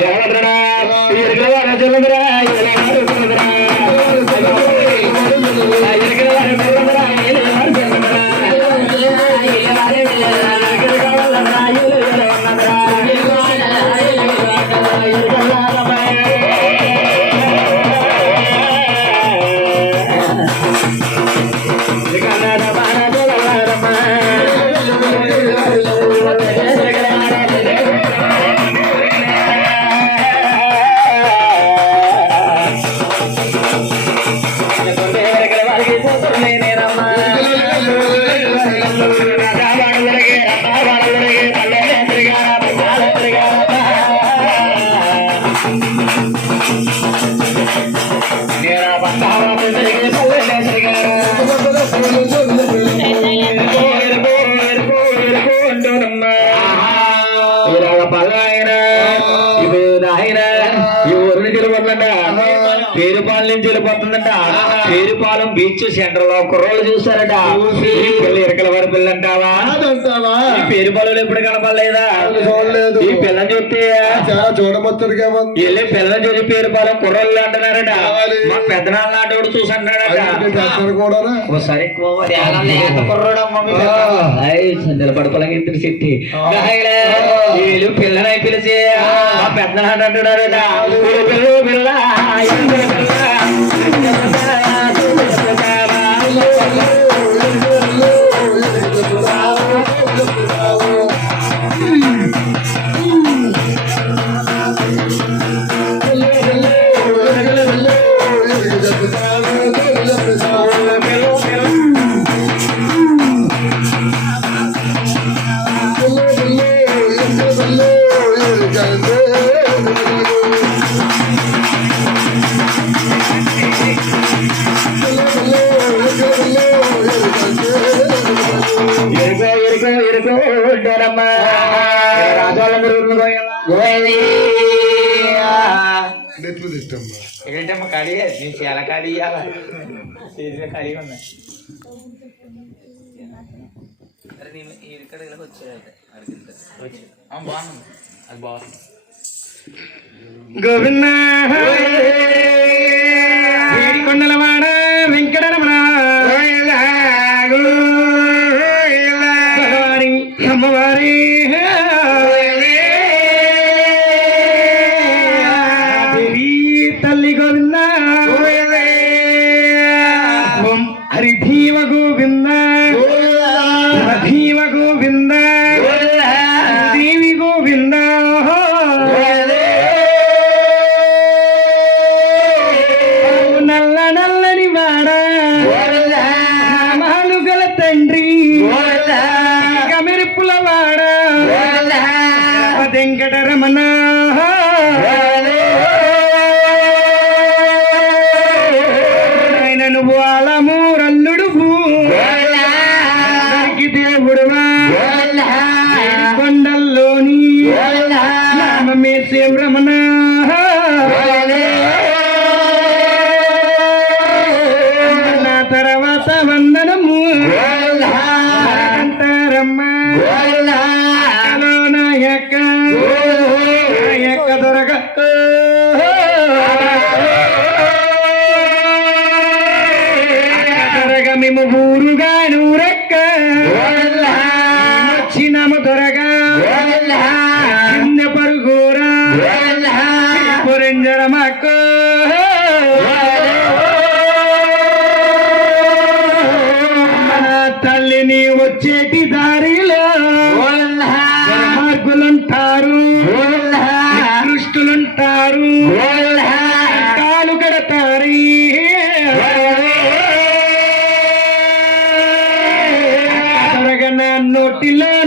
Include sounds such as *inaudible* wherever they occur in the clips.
যে బీచ్ సెంటర్లో కుర్రోళ్ళు పిల్ల ఇరకల వారి పిల్ల అంటావా? ఈ పేరుపాలెం ఎప్పుడు కనపడలేదా? చూడలేదు. ఈ పిల్లని చూస్తే చాలా ఉంది. వెళ్ళి పిల్లని చూసి పేరుపాలెం కుర్రోళ్ళు అంటున్నారట. మా పెద్దనాన్న నాటోడు చూసి అంటున్నాడట. ఒకసారి సందల పడపలంగా ఇద్దరు చెట్టి వీళ్ళు పిల్లని పిలిచి మా అంటున్నారట. పిల్ల నెట్లు తిట్టమ్మా ఏంటమ్మా ఖాళీ నేను చాలా ఖాళీ ఇవ్వాలా ఖాళీగా ఉన్నాయి గోవింద కొండలవాడ Yeah. త్వరగా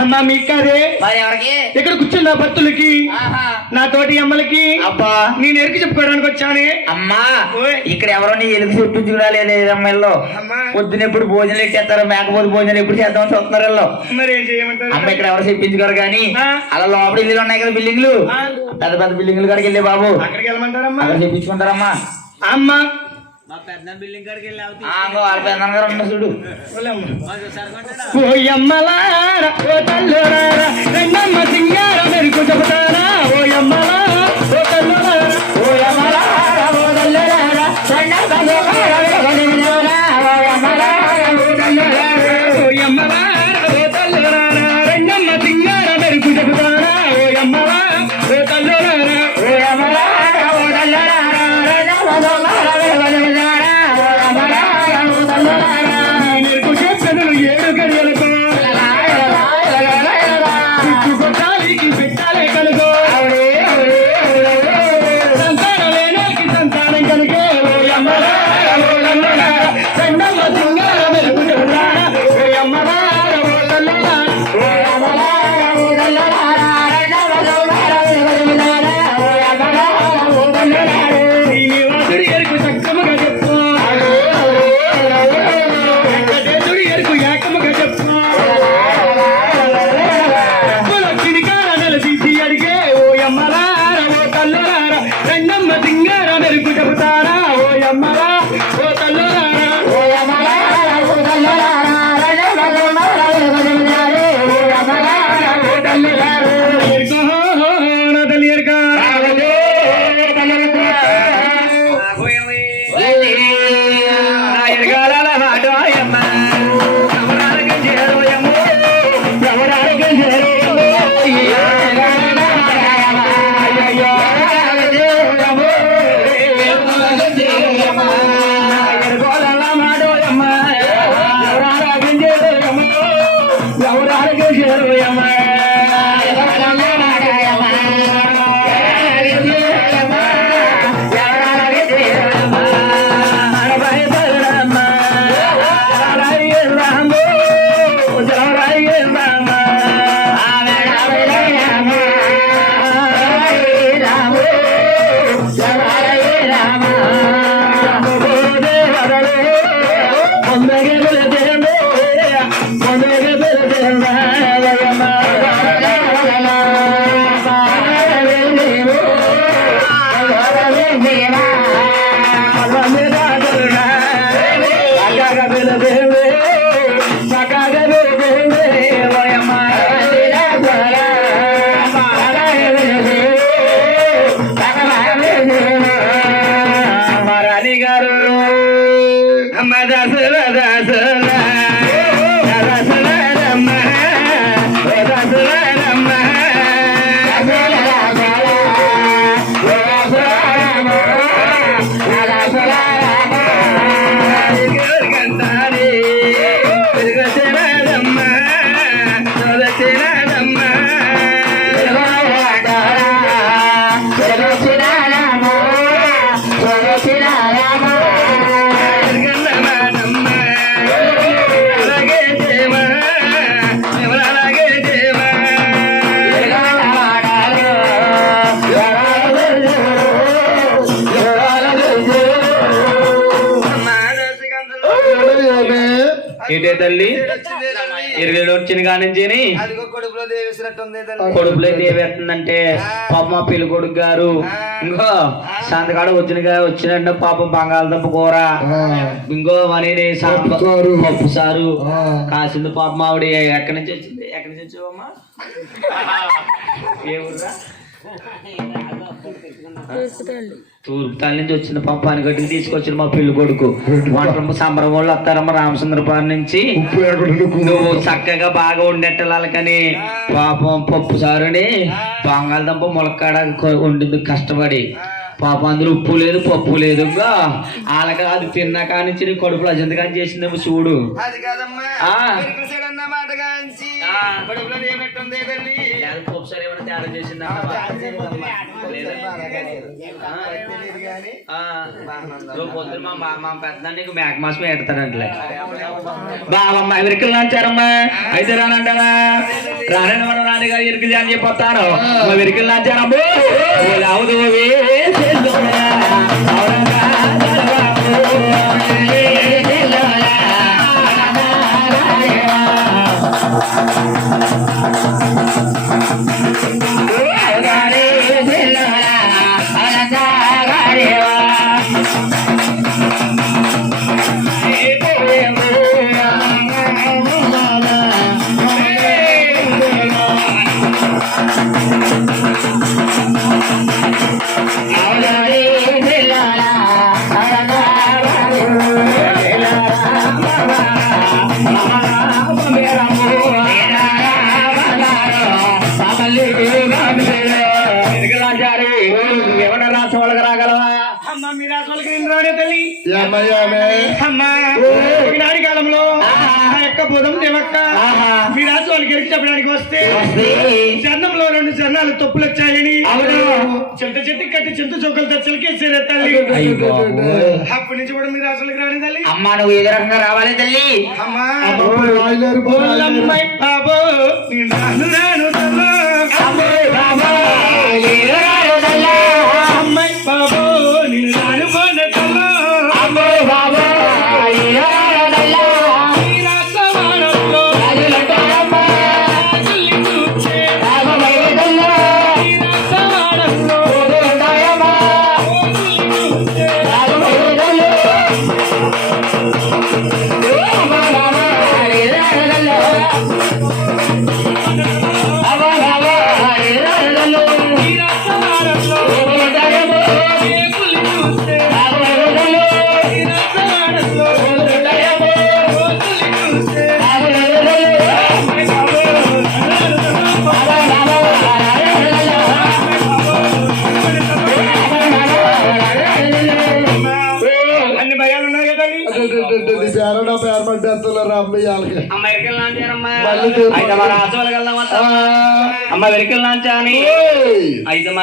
అమ్మా మీకు ఇక్కడ కూర్చున్న భక్తులకి? నా తోటి అమ్మలకి? అబ్బా. నేను ఎరుకు చెప్పుకోవడానికి వచ్చానే? అమ్మా ఇక్కడ ఎవరో నీ ఎలుగు చుట్టూ అమ్మాయిలో. పొద్దున ఎప్పుడు భోజనం ఎట్టేస్తారు మేకపోతే భోజనం ఎప్పుడు చేద్దామని చూస్తున్నారు వీళ్ళు. ఇక్కడ ఎవరు చెప్పించుకోరు కానీ అలా లోపల ఇల్లు ఉన్నాయి కదా బిల్డింగ్లు. పెద్ద పెద్ద బిల్డింగ్లు కాడికి వెళ్ళే బాబు. అక్కడికి వెళ్ళమంటారమ్మా? చెప్పించుకుంటారమ్మా. అమ్మా ఓయమ్మలారా ఓ తల్లురారా రెండమ్మ సింగారా మెరుగు చెబుతారా ఓయమ్మలారా వచ్చిన కాడి నుంచి అదిగో కొడుకులో దేవేసినట్టుంది కొడుకులో దేవేస్తుందంటే పాప మా పెళ్ళి కొడుకు గారు. ఇంకో సంతకాడ వచ్చిన వచ్చినట్టు పాపం బంగాళదుంప కూర ఇంకో మరి పప్పు సారు. పప్పు సారు. ఆ. కాసింది పాపం ఆవిడ. ఎక్కడి నుంచి వచ్చింది? ఎక్కడి నుంచి వచ్చావమ్మా *laughs* ఏ ఊర్రా? తూర్పు తల్లి నుంచి వచ్చిన పాప పనిగట్టుకు తీసుకొచ్చిన మా పెళ్ళి కొడుకు. వంట సంబరం వాళ్ళు వస్తారమ్మ రామచంద్రపురం నుంచి. నువ్వు చక్కగా బాగా ఉండేటలాలకని పాపం పప్పు సారుని బంగాళదుంప ములక్కాడ వండింది కష్టపడి. పాపం అందులో ఉప్పు లేదు పప్పు లేదు ఇంకా. వాళ్ళకి అది తిన్నా కానించి నీ కడుపులో అజంతగా చేసిందేమో చూడు. అది కాదమ్మా. తల్లి ఏమైనా చేసిందా ఆ. రేపు పొద్దున మా మా- పెద్ద నీకు మేక మాసం పెడతాడంటలే బావమ్మ ఎదురుకలు నాచారమ్మా అయితే రానంటారా రానండి మనం నాన్నగారు ఇరుకులు అని చెప్పొస్తాను మా వెరుకలు నాచారమ్మో అవుదు చొక్కలతో చిలికేసారే తల్లి. అప్పటి నుంచి కూడా మీరు అసలుకి రాని తల్లి. అమ్మా నువ్వు ఏ రకంగా రావాలి తల్లి? అమ్మా. బాబో అయితే మా అమ్మ వెరికల్ లాంచా అని? అయితే మా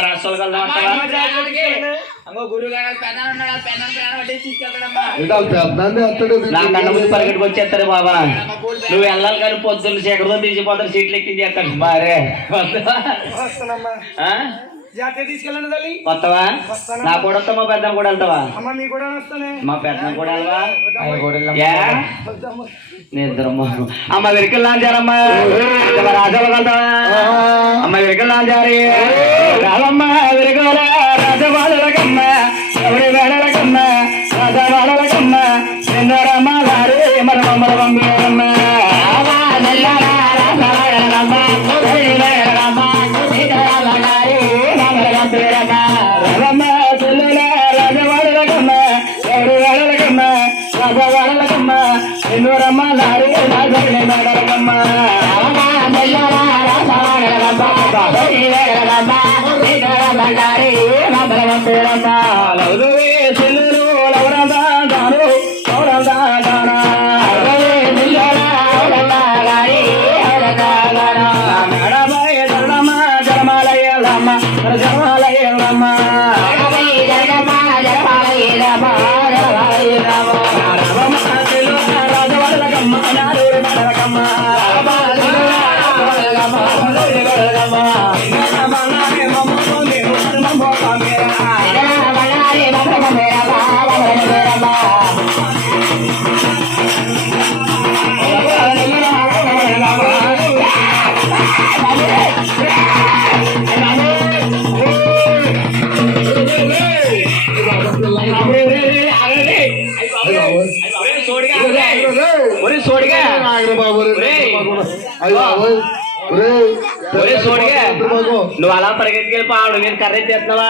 నా కళ్ళ ముందు పరిగెట్టుకు వచ్చేస్తాడు బాబా. నువ్వు వెళ్ళాలి కానీ పొద్దున్న చీకటితో తీసిపోతాడు సీట్లు ఎక్కించేస్తాడు బారే వస్తానమ్మా ఆ? జాతీయ తీసుకెళ్ళండి తల్లి. వస్తావా? నా కూడా వస్తావా? మా పెద్ద కూడా వెళ్తావా? అమ్మ మీ కూడా వస్తానే. మా పెద్ద కూడా వెళ్ళవా నిద్ర అమ్మ వెరికల్ లాంచారమ్మా రాజాలు వెళ్తావా? అమ్మ వెరికల్ లాంచారి రాదమ్మ వెరికల శ్రీ వెంకటమ్మ వెంకటమ్మ గారి మంగళవంతుడమ్మ నువ్వు అలా పరిగెత్తుకెళ్ళి పావుడు నేను కర్రీ చేస్తున్నావా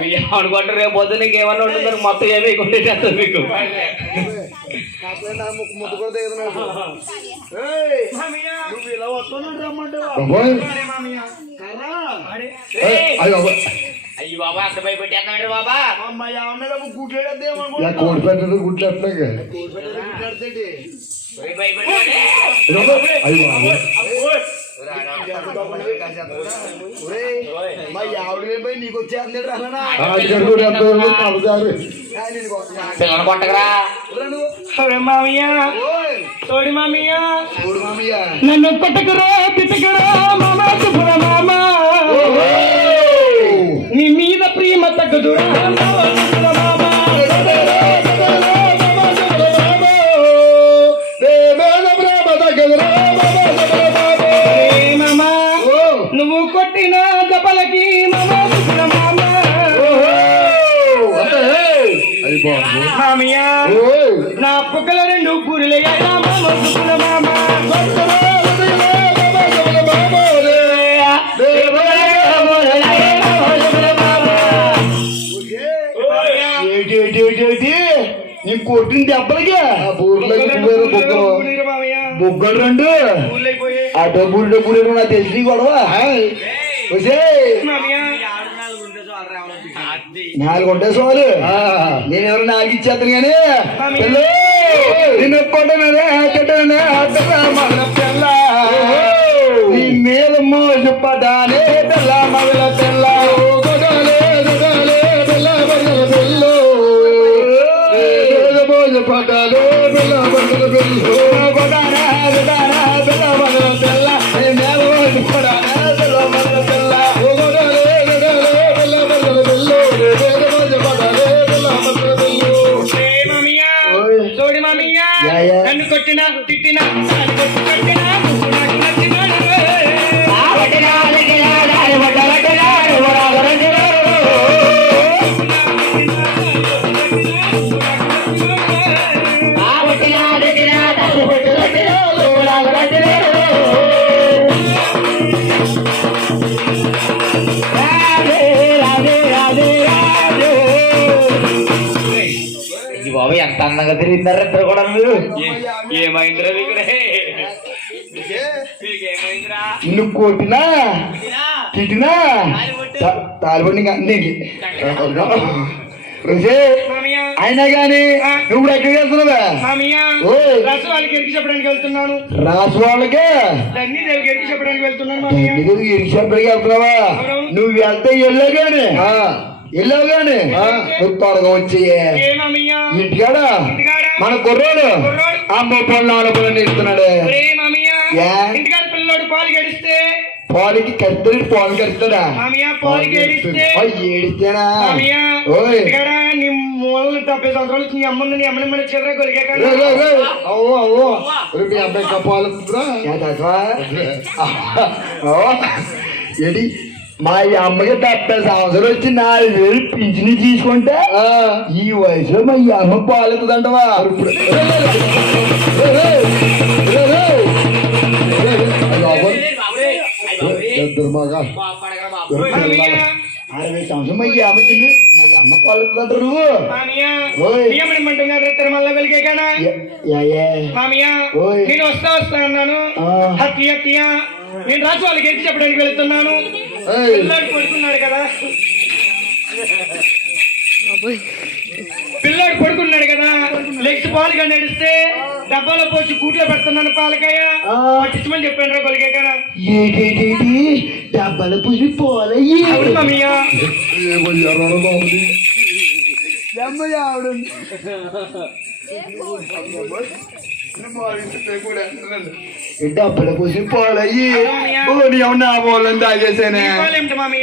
మీ అనుకుంటే రేపు పొద్దు నీకు ఏమన్నా ఉంటుందో మొత్తం ఏమి కొట్టేసేస్తుంది మీకు. నువ్వు ఇలా వస్తున్నాడు రమ్మంటే అయ్యో అయ్యి బాబా అంత భయపెట్టేస్తున్నాడు బాబా అమ్మాయి ఏమన్నా గుడ్లేదేమో కోడి పెట్టదు గుడ్లు ఎట్లాగా అయ్యో మా ఆవిడ పోయి నీకు వచ్చేది కూడా ఎంత నలదారు పిల్లలు కొట్టకరా మామయ్య తోడి మామయ్య చూడు మామయ్య నన్ను కొట్టకరా తిట్టకరా మామా సుబ్బుల మామ నువ్వు కొట్టిన నా పుక్కల రెండు పూరులయ్యా మామ. దెబ్బలకి బొగ్గలు. బొగ్గలు రెండు. ఆ డబ్బులు డబ్బులు నాకు తెలిసి గొడవ? వచ్చే నాలుగు ఉంటాయి సోలు నేను ఎవరు నాలుగు ఇచ్చేస్తాను కానీ. నిన్ను కొట్టననే మగల పిల్ల నీ మీద మోజు పడానే పిల్ల మగల పిల్ల. బాబు ఎంత అందంగా తిరిగిందారు ఇద్దరు కూడా మీరు ఏమైందిరా మీకు కొట్టినా తిట్టినా తాలిపడి నీకు రుచే అయినా గాని నువ్వు ఎక్కడికి వెళ్తున్నావా. రసు వాళ్ళకి ఎరికి చెప్పడానికి వెళ్తున్నాను. రాసు వాళ్ళకే? ధన్ని దేవికి ఎరికి చెప్పడానికి వెళ్తున్నాను వెళ్తున్నావా? నువ్వు వెళ్తే వెళ్ళావు గాని. వెళ్ళావు గాని. నువ్వు త్వరగా వచ్చి ఇంటికాడ? మన కుర్రోడు. కుర్రోడు. ఆ ముప్పై నాలుగు పనులు ఇస్తున్నాడు. ఇంటికాడ పిల్లోడు పాలు గడిస్తే పాలకి కత్తిరి పాలు గడిస్తే ఏడిస్తేనా నీ మూలలు డెబ్బై సంవత్సరాలు నీ అమ్మని నీ అమ్మని మన చిల్లర రే. అవ్వో, అవ్వో. మీ అబ్బాయి కప్పాలు మా ఈ అమ్మకి డెబ్బై సంవత్సరాలు వచ్చి నాలుగు వేలు పింఛని తీసుకుంటే ఈ వయసులో మా ఈ అమ్మ పాలుతుందంటవా ఇద్దరు మగా అరవై సంవత్సరం. నువ్వు. తిరుమల వెలిగే ఓయ్. నేను వస్తా వస్తా అన్నాను. హత్య హత్య. నేను రాజు వాళ్ళకి ఎత్తి చెప్పడానికి వెళ్తున్నాను. పిల్లాడు పడుకున్నాడు కదా. పిల్లాడు పడుకున్నాడు కదా. లెగ్స్ పాలుగా నడిస్తే డబ్బాలో పోసి కూట్లో పెడుతున్నాను పాలకాయ. పట్టించమని చెప్పాను రా కొలిగే కదా ఏంటేంటి డబ్బాలు పుసి పోలయ్యి. అవును మామయ్య. డబ్బులు పుసి పోలయ్యి. నా వాళ్ళని తాగేసానే. ఏమిటి మామయ్య?